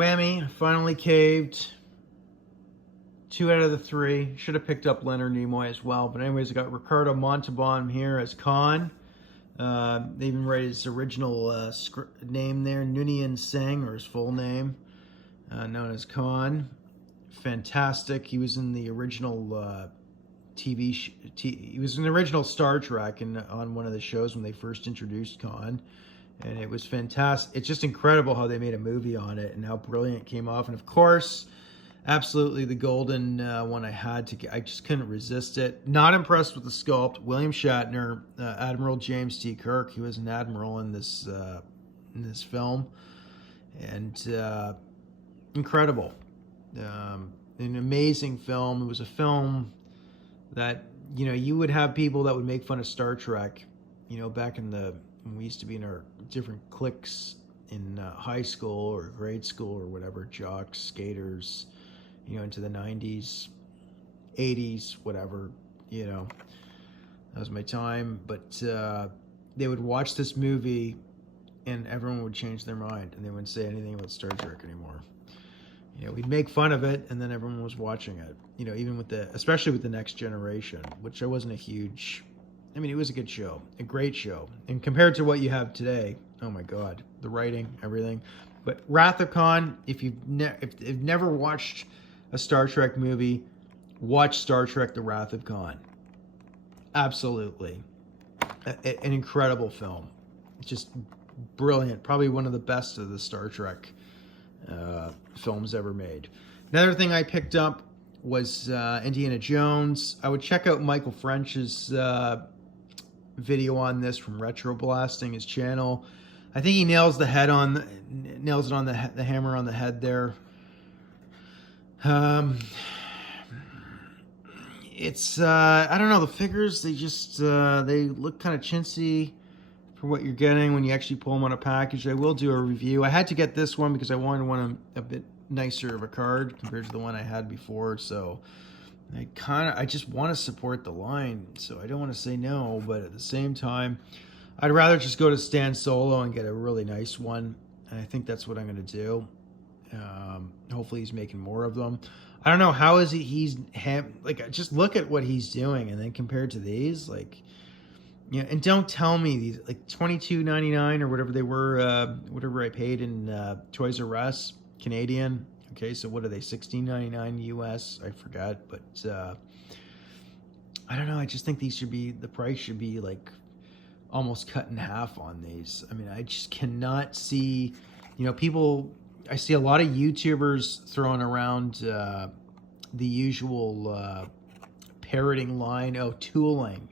Whammy, finally caved. 2 out of the 3. Should have picked up Leonard Nimoy as well. But anyways, I got Ricardo Montalban here as Kahn. They even write his original name there, Nunyan Singh, or his full name, known as Kahn. Fantastic. He was in the original he was in the original Star Trek and on one of the shows when they first introduced Kahn. And it was fantastic. It's just incredible how they made a movie on it and how brilliant it came off. And of course, absolutely the golden one I had to get. I just couldn't resist it. Not impressed with the sculpt. William Shatner, Admiral James T. Kirk. He was an admiral in this film, and incredible. An amazing film. It was a film that you would have people that would make fun of Star Trek. Back in when we used to be in our different cliques in high school or grade school or whatever, jocks, skaters, into the 90s, 80s, whatever, that was my time. But they would watch this movie and everyone would change their mind and they wouldn't say anything about Star Trek anymore. We'd make fun of it and then everyone was watching it, even especially with the Next Generation, which I wasn't a huge, it was a good show, a great show. And compared to what you have today, oh my God, the writing, everything. But Wrath of Khan, if you've never watched a Star Trek movie, watch Star Trek The Wrath of Khan. Absolutely. An incredible film. Just brilliant. Probably one of the best of the Star Trek films ever made. Another thing I picked up was Indiana Jones. I would check out Michael French's video on this from Retro Blasting, his channel. I think he nails it on the hammer on the head there. It's I don't know, the figures, they just they look kind of chintzy for what you're getting when you actually pull them on a package. I will do a review. I had to get this one because I wanted one a bit nicer of a card compared to the one I had before, so I just want to support the line, so I don't want to say no, but at the same time, I'd rather just go to Stan Solo and get a really nice one, and I think that's what I'm going to do. Hopefully he's making more of them. I don't know, how is just look at what he's doing, and then compared to these, and don't tell me these, $22.99 or whatever they were, whatever I paid in Toys R Us, Canadian. Okay, so what are they, $16.99 US? I forgot, but I don't know. I just think the price should be almost cut in half on these. I just cannot see, people. I see a lot of YouTubers throwing around the usual parroting line, tooling.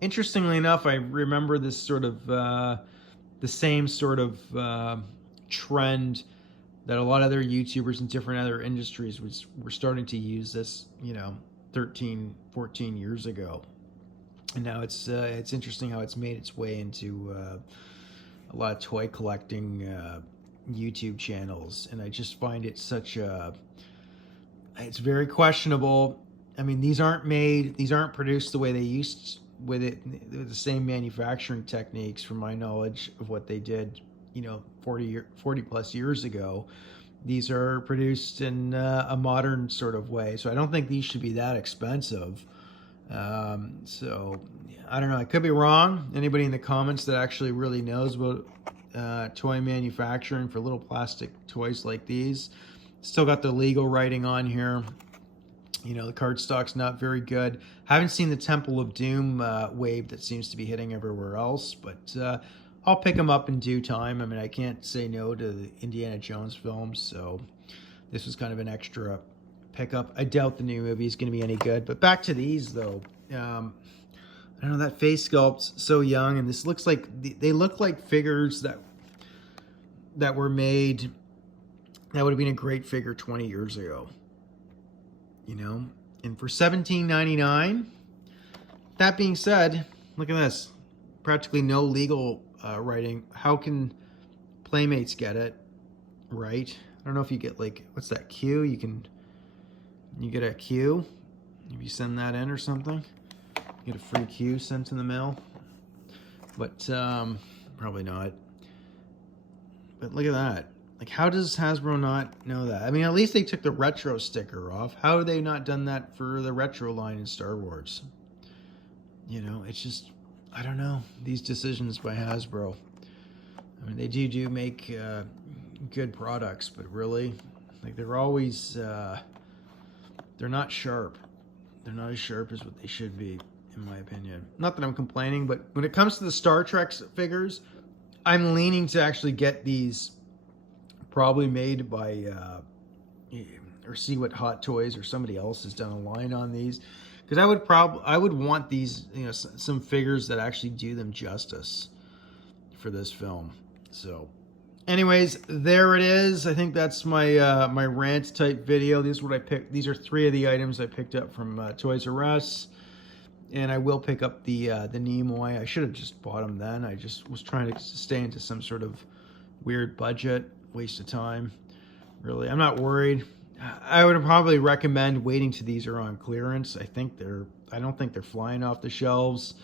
Interestingly enough, I remember this sort of the same sort of trend that a lot of other YouTubers in different other industries were starting to use this, 13, 14 years ago. And now it's interesting how it's made its way into a lot of toy collecting YouTube channels. And I just find it it's very questionable. These aren't produced the way they used, with the same manufacturing techniques, from my knowledge of what they did 40 plus years ago. These are produced in a modern sort of way, so I don't think these should be that expensive. So I don't know, I could be wrong. Anybody in the comments that actually really knows about toy manufacturing for little plastic toys like these. Still got the legal writing on here. The cardstock's not very good. Haven't seen the Temple of Doom wave that seems to be hitting everywhere else, but I'll pick them up in due time. I can't say no to the Indiana Jones films, so this was kind of an extra pickup. I doubt the new movie is going to be any good. But back to these, though. I don't know, that face sculpt's so young, and this looks like they look like figures that were made. That would have been a great figure 20 years ago. And for $17.99. That being said, look at this. Practically no legal writing. How can Playmates get it? Right? I don't know if you get what's that, Q? You get a Q. If you send that in or something, you get a free Q sent in the mail. But probably not. But look at that. Like, how does Hasbro not know that? I mean, at least they took the retro sticker off. How have they not done that for the retro line in Star Wars? You know, it's just, I don't know, these decisions by Hasbro. I mean, they do make good products, but really, like, they're always, they're not sharp. They're not as sharp as what they should be, in my opinion. Not that I'm complaining, but when it comes to the Star Trek figures, I'm leaning to actually get these probably made by or see what Hot Toys or somebody else has done a line on these, because I would want these, you know, some figures that actually do them justice for this film. So anyways, there it is. I think that's my my rant type video. This is what I picked. These are 3 of the items I picked up from Toys R Us, and I will pick up the Nimoy. I should have just bought them then. I just was trying to stay into some sort of weird budget. Waste of time, really. I'm not worried. I would probably recommend waiting till these are on clearance. I don't think they're flying off the shelves.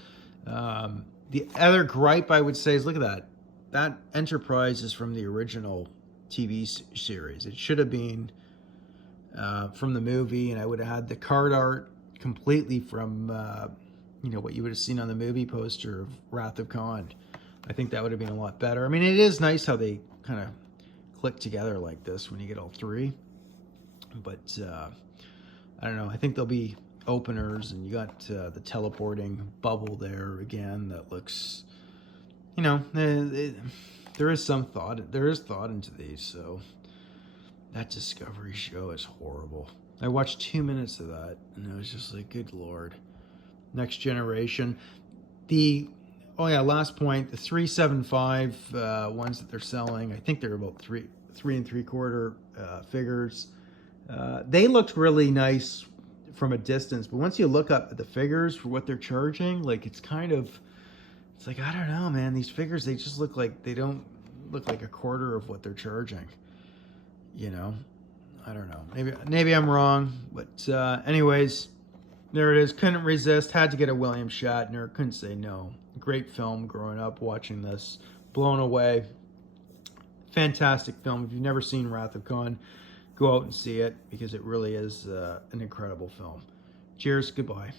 The other gripe I would say is, look at that. That Enterprise is from the original TV series. It should have been from the movie, and I would have had the card art completely from you know, what you would have seen on the movie poster of Wrath of Kahn. I think that would have been a lot better. I mean, it is nice how they kind of click together like this when you get all 3, but I don't know. I think there'll be openers, and you got the teleporting bubble there again that looks, you know, there is some thought. There is thought into these. So that Discovery show is horrible. I watched 2 minutes of that, and I was just like, good Lord. Next Generation. Oh yeah, last point. The 375 ones that they're selling, I think they're about 3 3/4 figures. They looked really nice from a distance, but once you look up at the figures for what they're charging, like, it's like, I don't know, man. These figures, they just look like, they don't look like a quarter of what they're charging. You know, I don't know. Maybe I'm wrong, but anyways, there it is. Couldn't resist. Had to get a William Shatner. Couldn't say no. Great film growing up watching this. Blown away. Fantastic film. If you've never seen Wrath of Khan, go out and see it, because it really is an incredible film. Cheers. Goodbye.